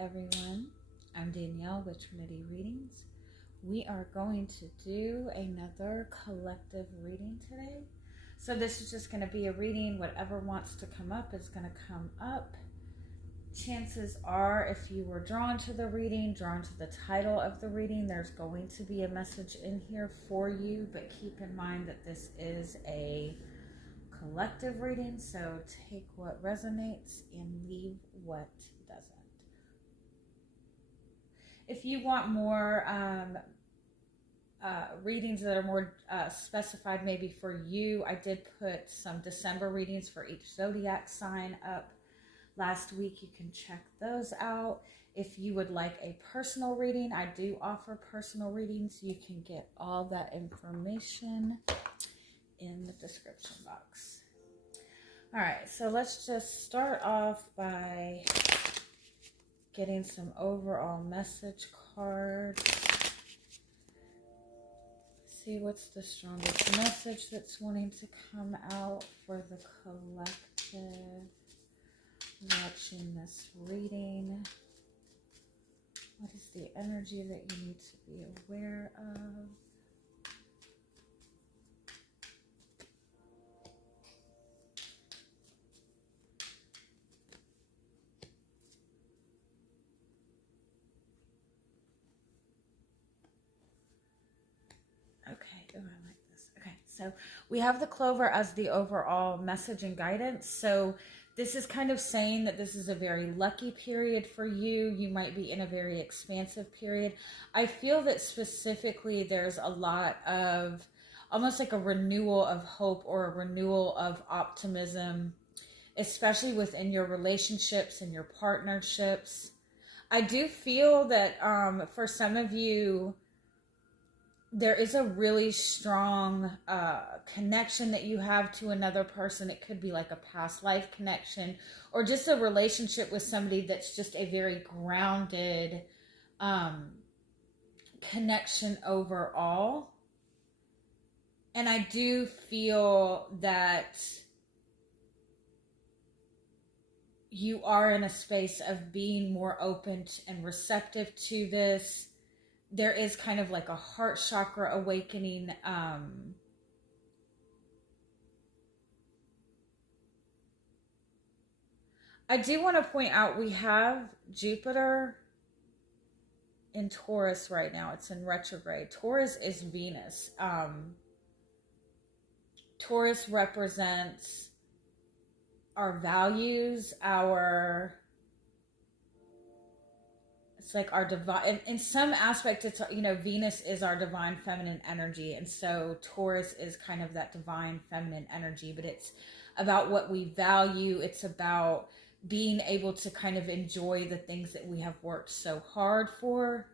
everyone, I'm Danielle with Trinity Readings. We are going to do another collective reading today. So this is just going to be a reading. Whatever wants to come up is going to come up. Chances are, if you were drawn to the reading, drawn to the title of the reading, there's going to be a message in here for you, but keep in mind that this is a collective reading, so take what resonates and leave what doesn't. If you want more readings that are more specified maybe for you, I did put some December readings for each zodiac sign up last week. You can check those out. If you would like a personal reading, I do offer personal readings. You can get all that information in the description box. All right, so let's just start off by getting some overall message cards. See what's the strongest message that's wanting to come out for the collective watching this reading. What is the energy that you need to be aware of? Okay, oh, I like this. Okay, so we have the clover as the overall message and guidance. So this is kind of saying that this is a very lucky period for you. You might be in a very expansive period. I feel that specifically there's a lot of almost like a renewal of hope or a renewal of optimism, especially within your relationships and your partnerships. I do feel that for some of you, there is a really strong connection that you have to another person. It could be like a past life connection or just a relationship with somebody that's just a very grounded connection overall. And I do feel that you are in a space of being more open and receptive to this. There is kind of like a heart chakra awakening. I do want to point out we have Jupiter in Taurus right now. It's in retrograde. Taurus is Venus. Taurus represents our values, it's like our divine, in some aspect, it's, you know, Venus is our divine feminine energy. And so Taurus is kind of that divine feminine energy, but it's about what we value. It's about being able to kind of enjoy the things that we have worked so hard for.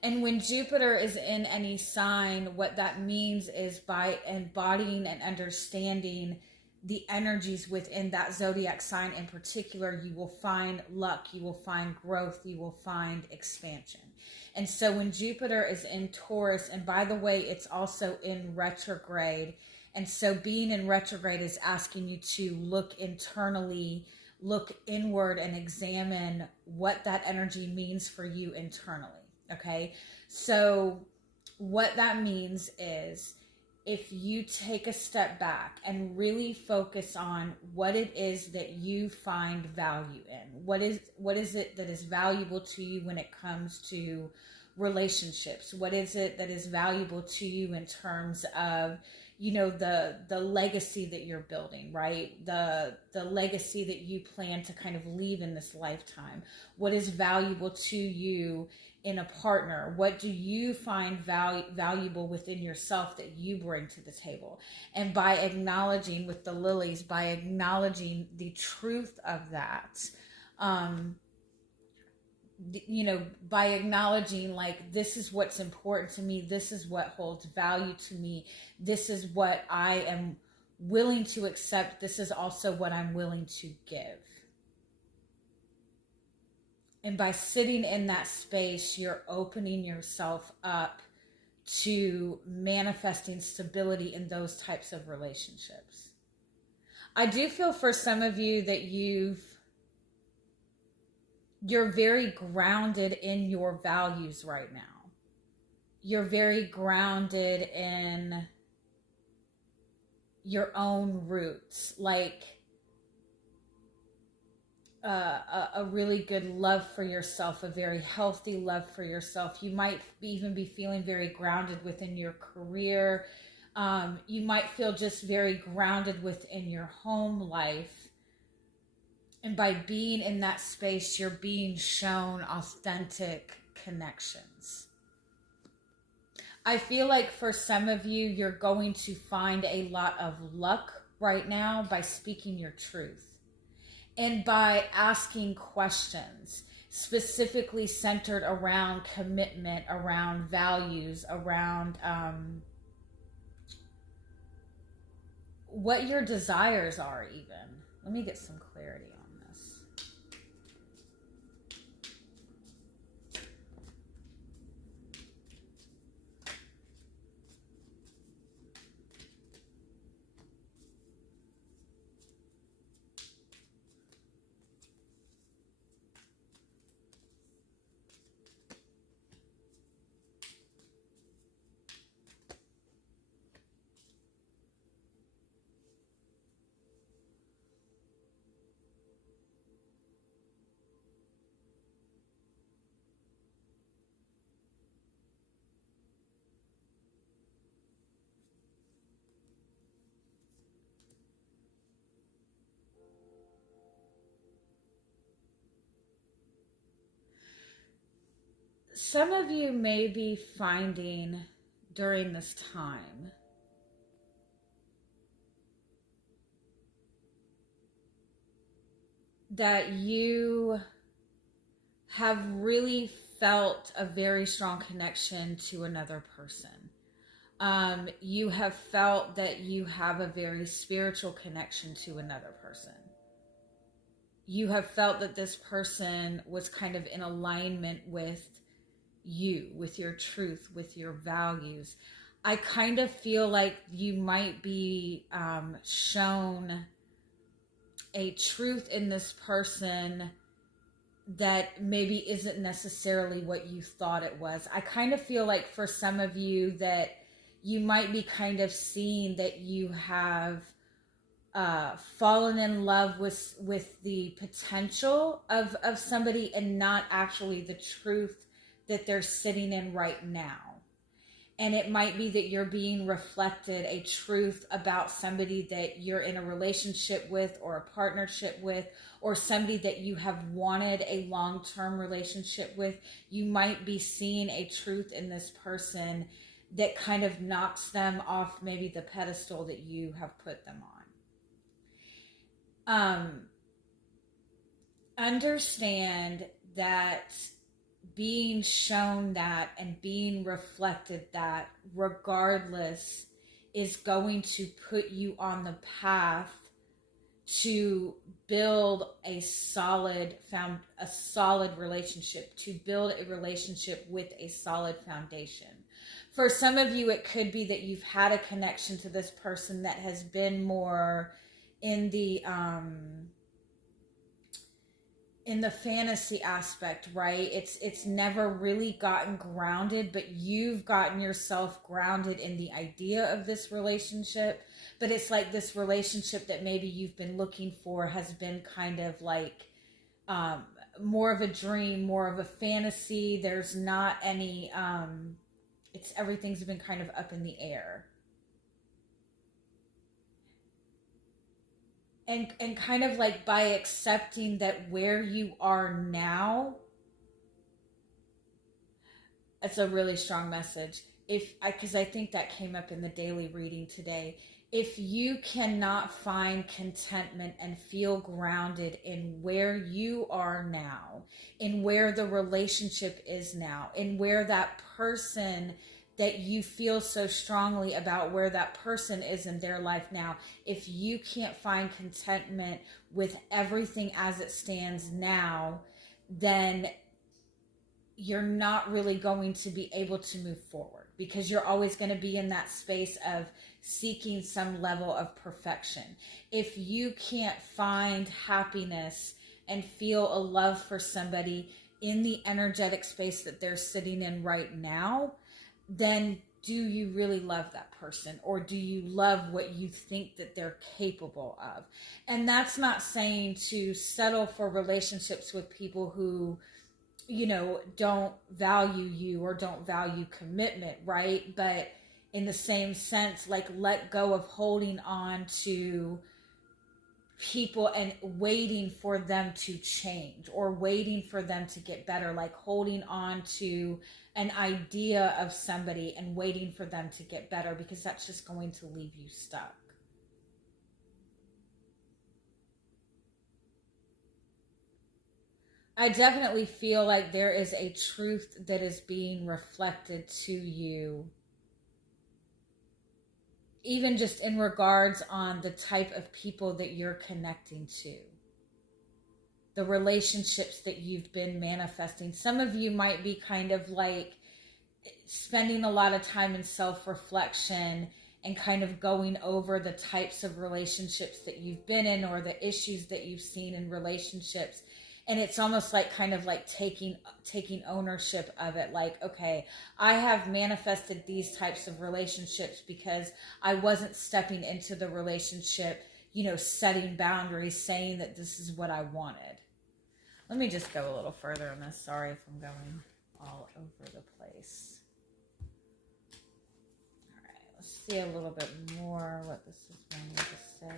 And when Jupiter is in any sign, what that means is by embodying and understanding the energies within that zodiac sign in particular, you will find luck, you will find growth, you will find expansion. And so when Jupiter is in Taurus, and by the way, it's also in retrograde, and so being in retrograde is asking you to look internally, look inward, and examine what that energy means for you internally, okay? So what that means is, if you take a step back and really focus on what it is that you find value in, what is it that is valuable to you when it comes to relationships? What is it that is valuable to you in terms of, you know, the legacy that you're building, right? The legacy that you plan to kind of leave in this lifetime. What is valuable to you in a partner? What do you find valuable within yourself that you bring to the table? And by acknowledging with the lilies, by acknowledging the truth of that, you know, by acknowledging like, this is what's important to me, this is what holds value to me, this is what I am willing to accept, this is also what I'm willing to give. And by sitting in that space, you're opening yourself up to manifesting stability in those types of relationships. I do feel for some of you that you've you're very grounded in your values right now. You're very grounded in your own roots, like a really good love for yourself, a very healthy love for yourself. You might even be feeling very grounded within your career. You might feel just very grounded within your home life. And by being in that space, you're being shown authentic connections. I feel like for some of you, you're going to find a lot of luck right now by speaking your truth and by asking questions specifically centered around commitment, around values, around what your desires are even. Let me get some clarity on this. Some of you may be finding during this time that you have really felt a very strong connection to another person. You have felt that you have a very spiritual connection to another person. You have felt that this person was kind of in alignment with you, with your truth, with your values. I kind of feel like you might be shown a truth in this person that maybe isn't necessarily what you thought it was. I kind of feel like for some of you that you might be kind of seeing that you have fallen in love with the potential of somebody and not actually the truth that they're sitting in right now. And it might be that you're being reflected a truth about somebody that you're in a relationship with or a partnership with, or somebody that you have wanted a long-term relationship with. You might be seeing a truth in this person that kind of knocks them off maybe the pedestal that you have put them on. Understand that being shown that and being reflected that regardless is going to put you on the path to build a solid relationship, to build a relationship with a solid foundation. For some of you, it could be that you've had a connection to this person that has been more in the fantasy aspect, right? It's never really gotten grounded, but you've gotten yourself grounded in the idea of this relationship. But it's like this relationship that maybe you've been looking for has been kind of like more of a dream, more of a fantasy. There's not any, everything's been kind of up in the air. And kind of like by accepting that where you are now, it's a really strong message. Because I think that came up in the daily reading today. If you cannot find contentment and feel grounded in where you are now, in where the relationship is now, in where that person that you feel so strongly about, where that person is in their life now, if you can't find contentment with everything as it stands now, then you're not really going to be able to move forward, because you're always going to be in that space of seeking some level of perfection. If you can't find happiness and feel a love for somebody in the energetic space that they're sitting in right now, then do you really love that person, or do you love what you think that they're capable of? And that's not saying to settle for relationships with people who, you know, don't value you or don't value commitment, right? But in the same sense, like, let go of holding on to people and waiting for them to change or waiting for them to get better, like holding on to an idea of somebody and waiting for them to get better, because that's just going to leave you stuck. I definitely feel like there is a truth that is being reflected to you, even just in regards on the type of people that you're connecting to, the relationships that you've been manifesting. Some of you might be kind of like spending a lot of time in self-reflection and kind of going over the types of relationships that you've been in or the issues that you've seen in relationships. And it's almost like kind of like taking ownership of it. Like, okay, I have manifested these types of relationships because I wasn't stepping into the relationship, you know, setting boundaries, saying that this is what I wanted. Let me just go a little further on this. Sorry if I'm going all over the place. All right, let's see a little bit more what this is wanting to say.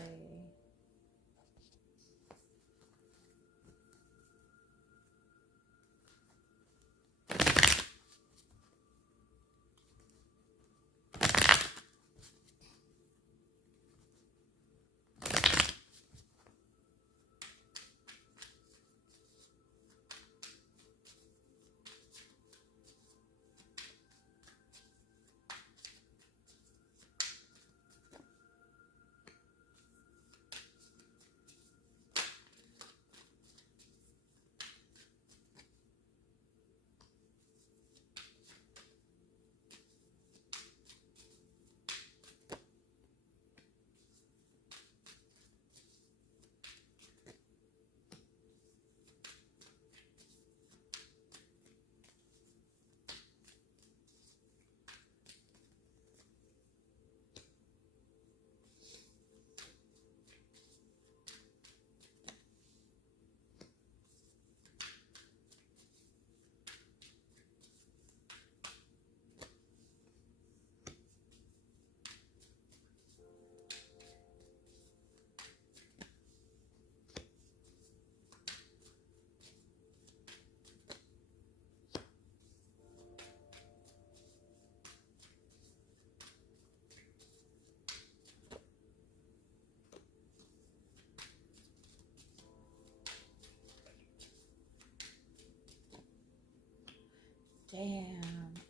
Damn.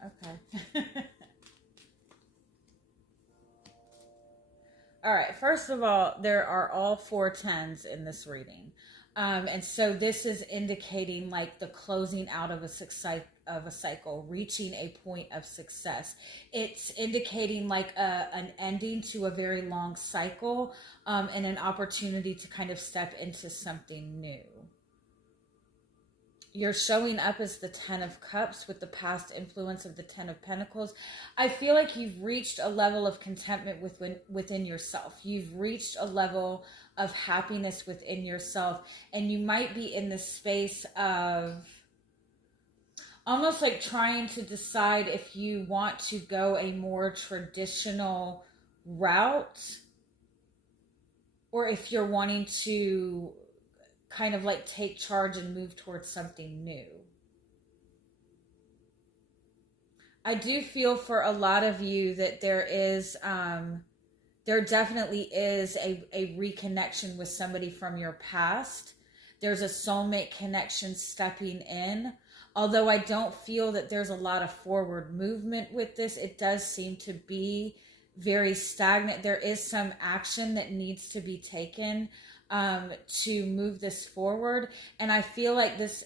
Okay. All right. First of all, there are all 4 10s in this reading. And so this is indicating like the closing out of a cycle, reaching a point of success. It's indicating like an ending to a very long cycle, and an opportunity to kind of step into something new. You're showing up as the 10 of Cups with the past influence of the 10 of Pentacles. I feel like you've reached a level of contentment within yourself. You've reached a level of happiness within yourself. And you might be in the space of almost like trying to decide if you want to go a more traditional route, or if you're wanting to kind of like take charge and move towards something new. I do feel for a lot of you that there definitely is a reconnection with somebody from your past. There's a soulmate connection stepping in. Although I don't feel that there's a lot of forward movement with this, it does seem to be very stagnant. There is some action that needs to be taken to move this forward. And I feel like this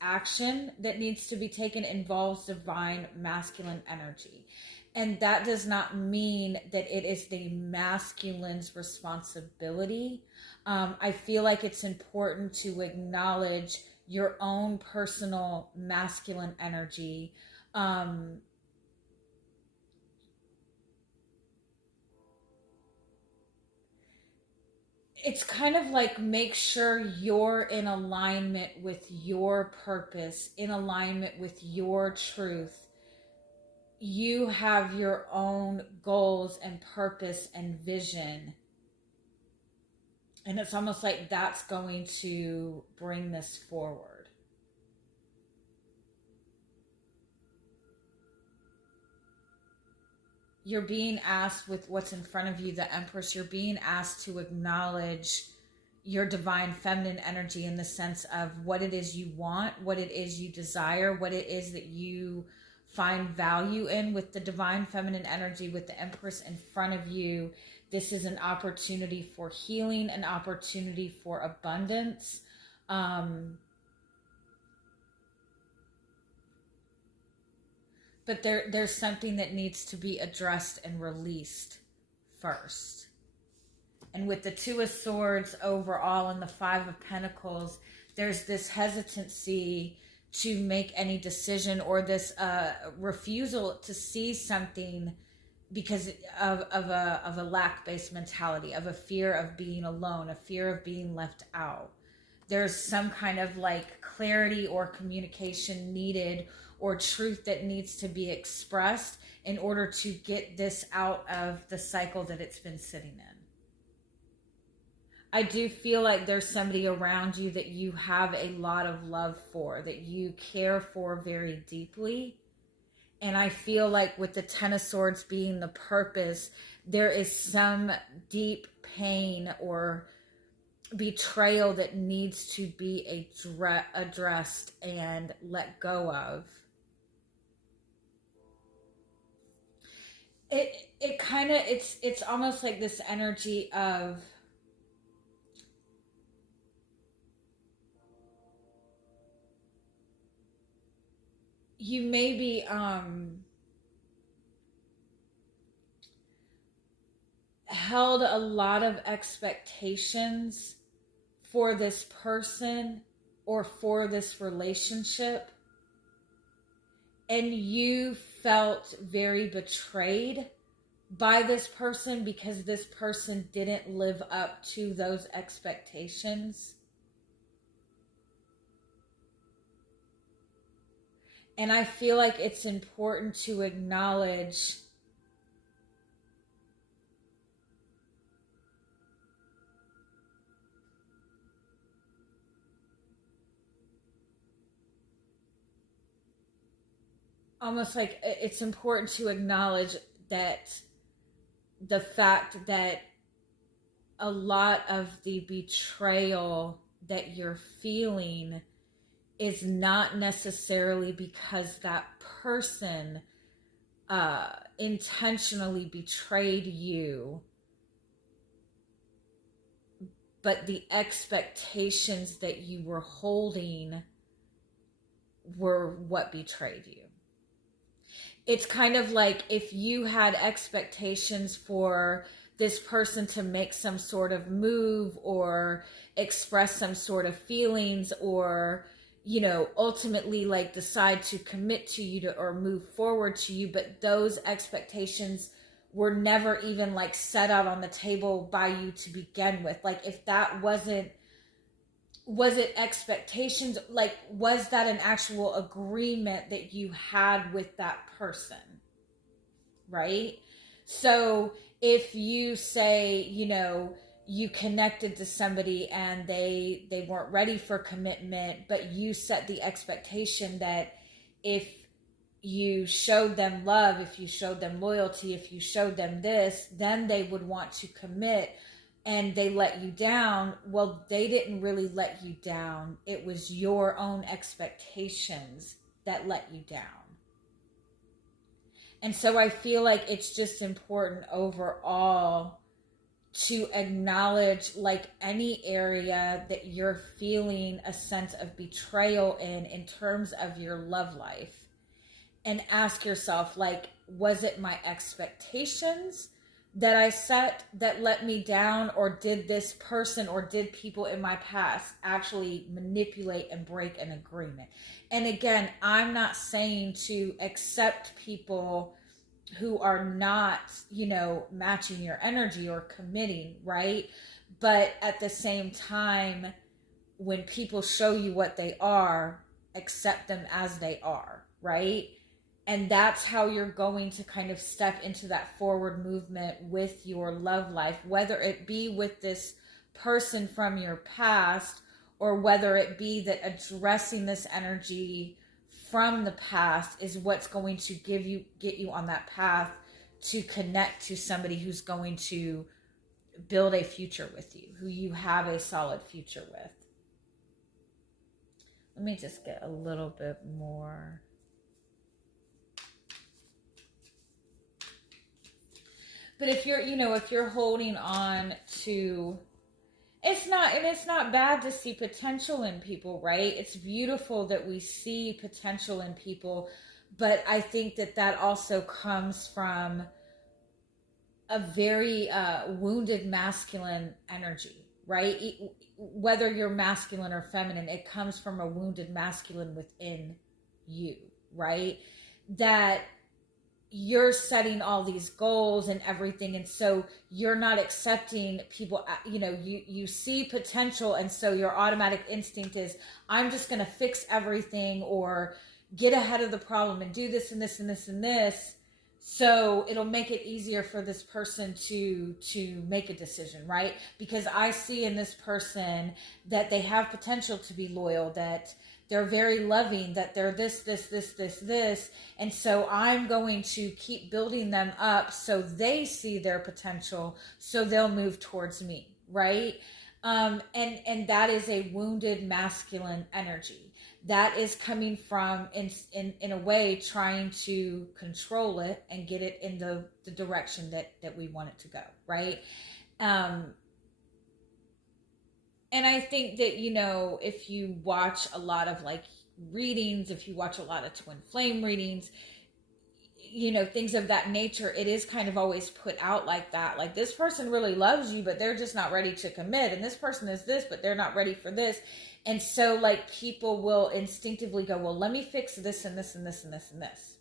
action that needs to be taken involves divine masculine energy. And that does not mean that it is the masculine's responsibility. I feel like it's important to acknowledge your own personal masculine energy. It's kind of like, make sure you're in alignment with your purpose, in alignment with your truth. You have your own goals and purpose and vision. And it's almost like that's going to bring this forward. You're being asked, with what's in front of you, the Empress, you're being asked to acknowledge your divine feminine energy, in the sense of what it is you want, what it is you desire, what it is that you find value in. With the divine feminine energy, with the Empress in front of you, this is an opportunity for healing, an opportunity for abundance. But there's something that needs to be addressed and released first. And with the Two of Swords overall and the Five of Pentacles, there's this hesitancy to make any decision, or this refusal to see something, because of a lack-based mentality, of a fear of being alone, a fear of being left out. There's some kind of like clarity or communication needed, or truth that needs to be expressed in order to get this out of the cycle that it's been sitting in. I do feel like there's somebody around you that you have a lot of love for, that you care for very deeply. And I feel like with the Ten of Swords being the purpose, there is some deep pain or betrayal that needs to be addressed and let go of. It kind of, it's almost like this energy of, you maybe held a lot of expectations for this person or for this relationship, and you felt very betrayed by this person because this person didn't live up to those expectations. And I feel like it's important to acknowledge almost like it's important to acknowledge that the fact that a lot of the betrayal that you're feeling is not necessarily because that person intentionally betrayed you, but the expectations that you were holding were what betrayed you. It's kind of like if you had expectations for this person to make some sort of move or express some sort of feelings, or, you know, ultimately like decide to commit to you or move forward to you, but those expectations were never even like set out on the table by you to begin with. Like, if that wasn't, was it expectations? Like, was that an actual agreement that you had with that person? Right? So if you say, you know, you connected to somebody and they weren't ready for commitment, but you set the expectation that if you showed them love, if you showed them loyalty, if you showed them this, then they would want to commit, and they let you down. Well, they didn't really let you down. It was your own expectations that let you down. And so I feel like it's just important overall to acknowledge, like, any area that you're feeling a sense of betrayal in terms of your love life. and ask yourself, like, was it my expectations that I set that let me down, or did this person or did people in my past actually manipulate and break an agreement? And again, I'm not saying to accept people who are not, matching your energy or committing, right? But at the same time, when people show you what they are, accept them as they are, right? And that's how you're going to kind of step into that forward movement with your love life, whether it be with this person from your past, or whether it be that addressing this energy from the past is what's going to get you on that path to connect to somebody who's going to build a future with you, who you have a solid future with. Let me just get a little bit more. But if you're holding on to, it's not bad to see potential in people, right? It's beautiful that we see potential in people, but I think that also comes from a very wounded masculine energy, right? Whether you're masculine or feminine, it comes from a wounded masculine within you, right? That you're setting all these goals and everything, and so you're not accepting people. You see potential, and so your automatic instinct is, I'm just going to fix everything or get ahead of the problem and do this and this and this and this, so it'll make it easier for this person to make a decision, right? Because I see in this person that they have potential to be loyal, that they're very loving, that they're this, and so I'm going to keep building them up so they see their potential, so they'll move towards me, right? And that is a wounded masculine energy. That is coming from, in a way, trying to control it and get it in the direction that we want it to go, right? And I think that, if you watch a lot of like readings, if you watch a lot of Twinflame readings, things of that nature, it is kind of always put out like that. Like, this person really loves you, but they're just not ready to commit. And this person is this, but they're not ready for this. And so, like, people will instinctively go, well, let me fix this and this and this and this and this.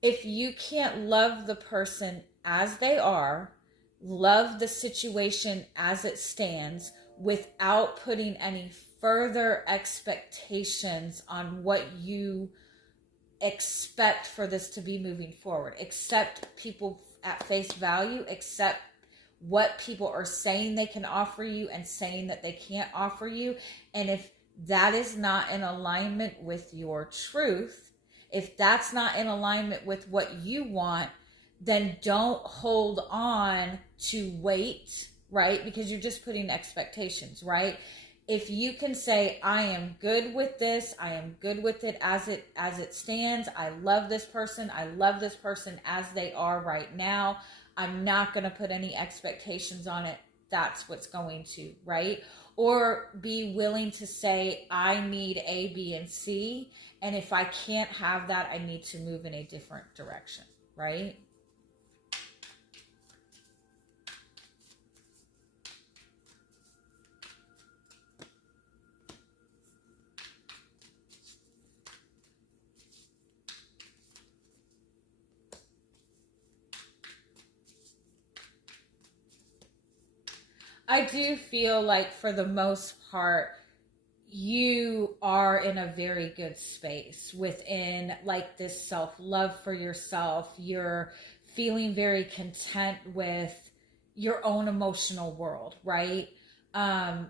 If you can't love the person as they are, love the situation as it stands, without putting any further expectations on what you expect for this to be moving forward, accept people at face value, accept what people are saying they can offer you and saying that they can't offer you. And if that is not in alignment with your truth, if that's not in alignment with what you want, then don't hold on to wait, right? Because you're just putting expectations, right? If you can say, I am good with this, I am good with it as it stands, I love this person as they are right now, I'm not going to put any expectations on it, that's what's going to, right? Or be willing to say, I need A, B, and C, and if I can't have that, I need to move in a different direction, right? I do feel like, for the most part, you are in a very good space within, like, this self-love for yourself. You're feeling very content with your own emotional world, right? I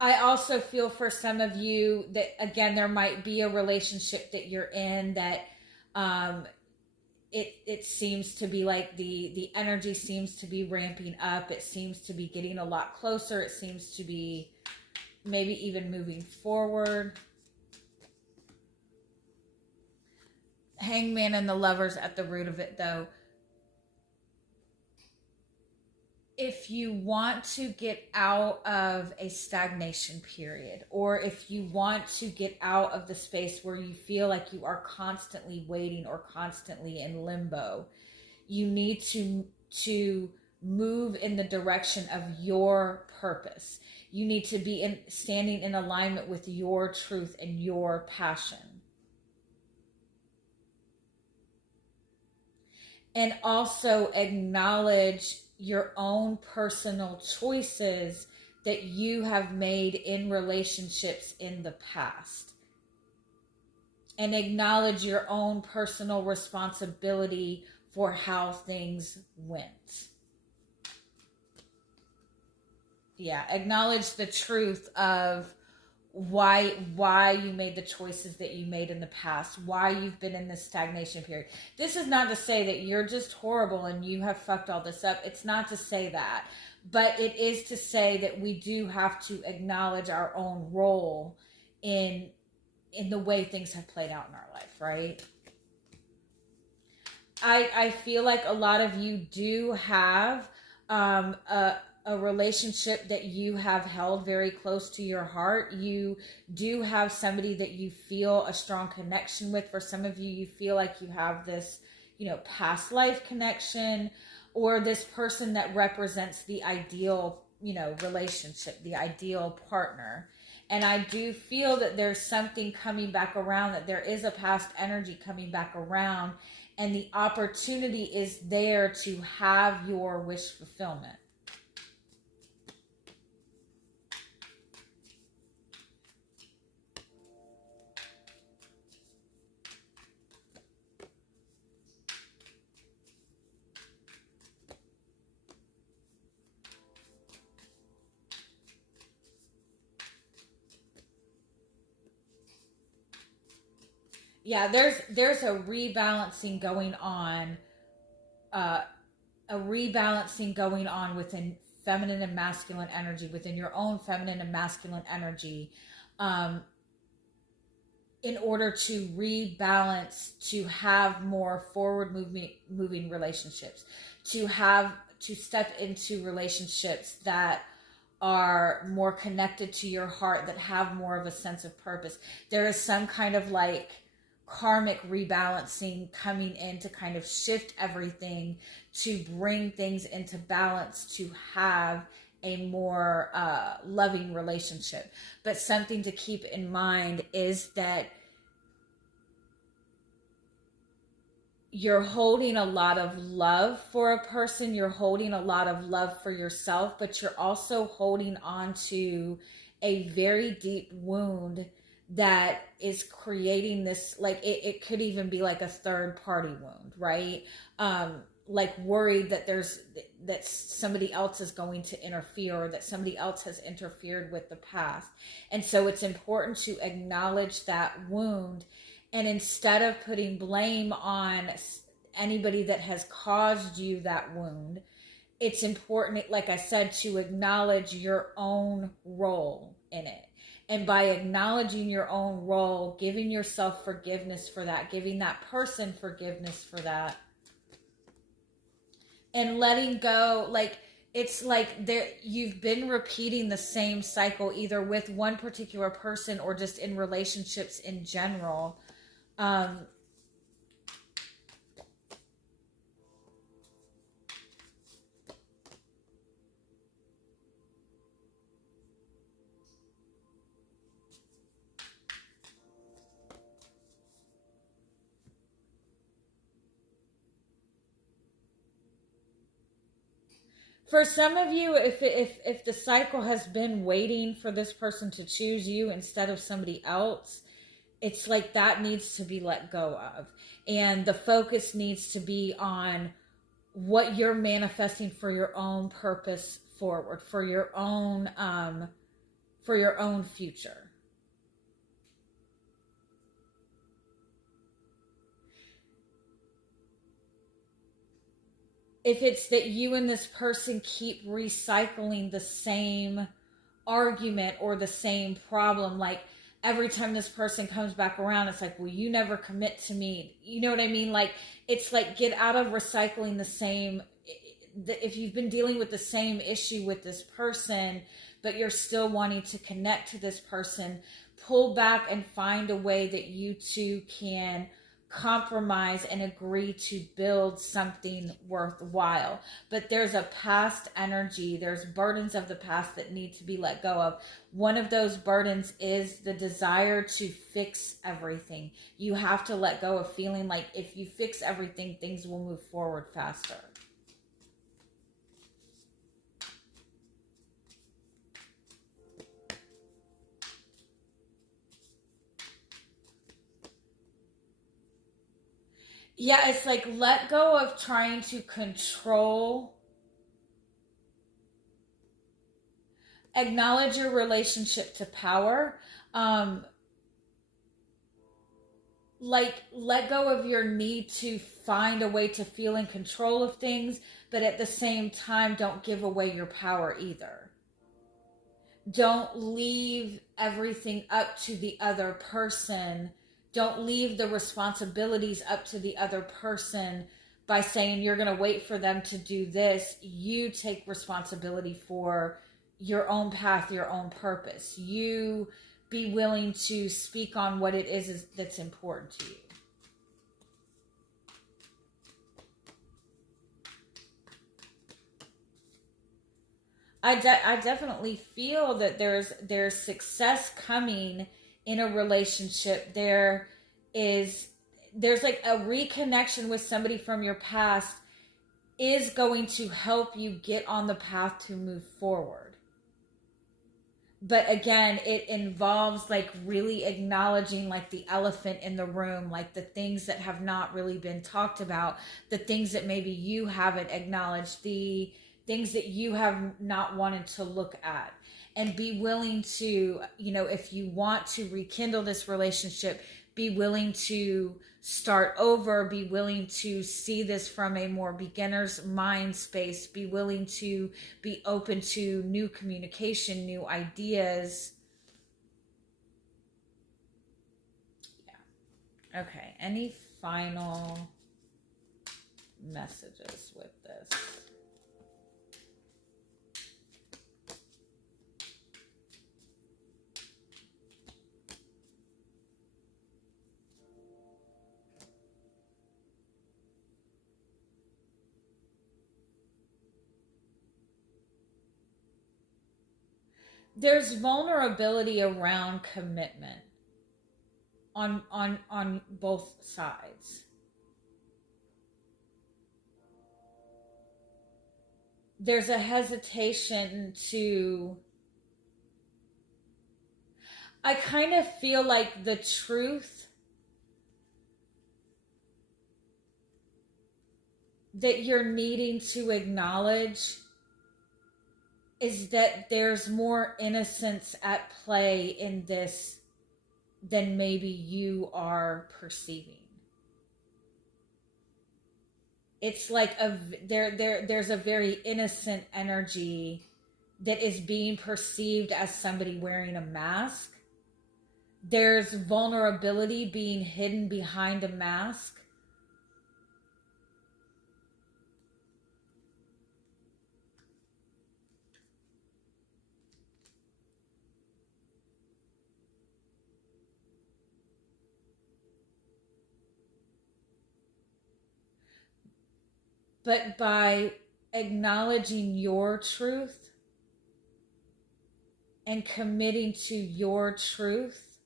also feel for some of you that, again, there might be a relationship that you're in that it seems to be like the energy seems to be ramping up. It seems to be getting a lot closer. It seems to be maybe even moving forward. Hangman and the Lovers at the root of it, though. if you want to get out of a stagnation period, or if you want to get out of the space where you feel like you are constantly waiting or constantly in limbo, you need to move in the direction of your purpose. You need to be standing in alignment with your truth and your passion. And also acknowledge your own personal choices that you have made in relationships in the past. And acknowledge your own personal responsibility for how things went. Yeah, acknowledge the truth of why you made the choices that you made in the past, why you've been in this stagnation period. This is not to say that you're just horrible and you have fucked all this up. It's not to say that, but it is to say that we do have to acknowledge our own role in the way things have played out in our life, right? I feel like a lot of you do have a relationship that you have held very close to your heart. You do have somebody that you feel a strong connection with. For some of you, you feel like you have this, past life connection, or this person that represents the ideal, relationship, the ideal partner. And I do feel that there's something coming back around, that there is a past energy coming back around, and the opportunity is there to have your wish fulfillment. Yeah, there's a rebalancing going on, within feminine and masculine energy, within your own feminine and masculine energy, in order to rebalance, to have more forward moving relationships, to step into relationships that are more connected to your heart, that have more of a sense of purpose. There is some kind of like karmic rebalancing coming in to kind of shift everything, to bring things into balance, to have a more loving relationship. But something to keep in mind is that you're holding a lot of love for a person, you're holding a lot of love for yourself, but you're also holding on to a very deep wound that is creating this, like it could even be like a third party wound, right? Like worried that somebody else is going to interfere, or that somebody else has interfered with the past. And so it's important to acknowledge that wound, and instead of putting blame on anybody that has caused you that wound, it's important, like I said, to acknowledge your own role in it. And by acknowledging your own role, giving yourself forgiveness for that, giving that person forgiveness for that, and letting go, like it's like you've been repeating the same cycle, either with one particular person or just in relationships in general. For some of you, if the cycle has been waiting for this person to choose you instead of somebody else, it's like that needs to be let go of. And the focus needs to be on what you're manifesting for your own purpose forward, for your own future. If it's that you and this person keep recycling the same argument or the same problem, like every time this person comes back around, it's like, well, you never commit to me. You know what I mean? Like, it's like, get out of recycling if you've been dealing with the same issue with this person, but you're still wanting to connect to this person, pull back and find a way that you two can compromise and agree to build something worthwhile. But there's a past energy, there's burdens of the past that need to be let go of. One of those burdens is the desire to fix everything. You have to let go of feeling like if you fix everything, things will move forward faster. Yeah, it's like let go of trying to control. Acknowledge your relationship to power. Like let go of your need to find a way to feel in control of things, but at the same time, don't give away your power either. Don't leave everything up to the other person. Don't leave the responsibilities up to the other person by saying you're going to wait for them to do this. You take responsibility for your own path, your own purpose. You be willing to speak on what it is that's important to you. I definitely feel that there's success coming in a relationship. There's like a reconnection with somebody from your past is going to help you get on the path to move forward. But again, it involves like really acknowledging like the elephant in the room, like the things that have not really been talked about, the things that maybe you haven't acknowledged, the things that you have not wanted to look at. And be willing to, if you want to rekindle this relationship, be willing to start over, be willing to see this from a more beginner's mind space, be willing to be open to new communication, new ideas. Yeah. Okay. Any final messages with this? There's vulnerability around commitment on both sides. There's a hesitation to, I kind of feel like the truth that you're needing to acknowledge is that there's more innocence at play in this than maybe you are perceiving. It's like there's a very innocent energy that is being perceived as somebody wearing a mask. There's vulnerability being hidden behind a mask. But by acknowledging your truth and committing to your truth,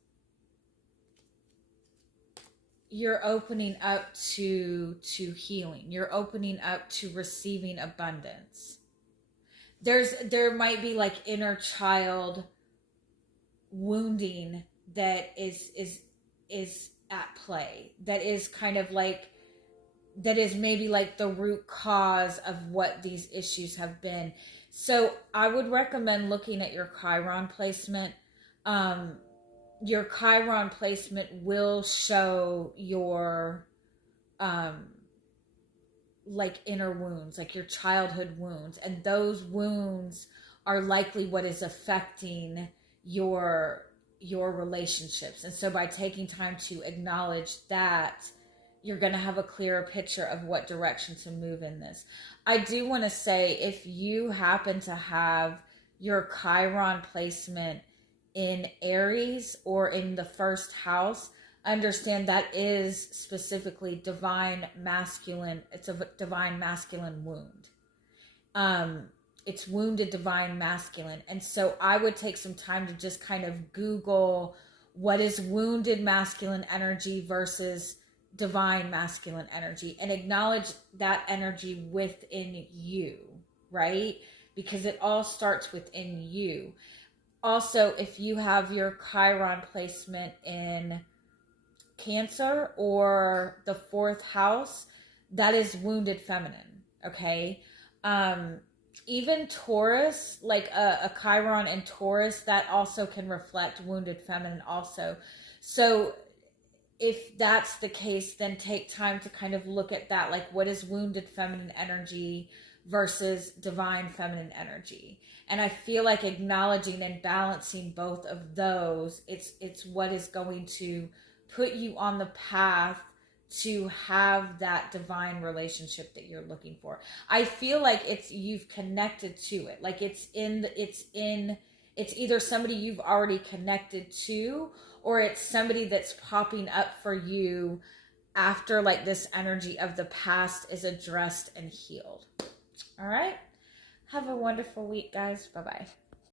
you're opening up to healing. You're opening up to receiving abundance. There might be like inner child wounding that is at play. That is kind of like, that is maybe like the root cause of what these issues have been. So I would recommend looking at your Chiron placement. Your Chiron placement will show your like inner wounds, like your childhood wounds, and those wounds are likely what is affecting your relationships. And so by taking time to acknowledge that, you're going to have a clearer picture of what direction to move in this. I do want to say, if you happen to have your Chiron placement in Aries or in the first house, understand that is specifically divine masculine. It's a divine masculine wound. It's wounded divine masculine. And so I would take some time to just kind of Google what is wounded masculine energy versus divine masculine energy, and acknowledge that energy within you, right? Because it all starts within you. Also, if you have your Chiron placement in Cancer or the fourth house, that is wounded feminine, okay? Even Taurus, like a Chiron in Taurus, that also can reflect wounded feminine also. So if that's the case, then take time to kind of look at that, like what is wounded feminine energy versus divine feminine energy. And I feel like acknowledging and balancing both of those, it's what is going to put you on the path to have that divine relationship that you're looking for. I feel like you've connected to it. Like it's either somebody you've already connected to, or it's somebody that's popping up for you after like this energy of the past is addressed and healed. All right. Have a wonderful week, guys. Bye-bye.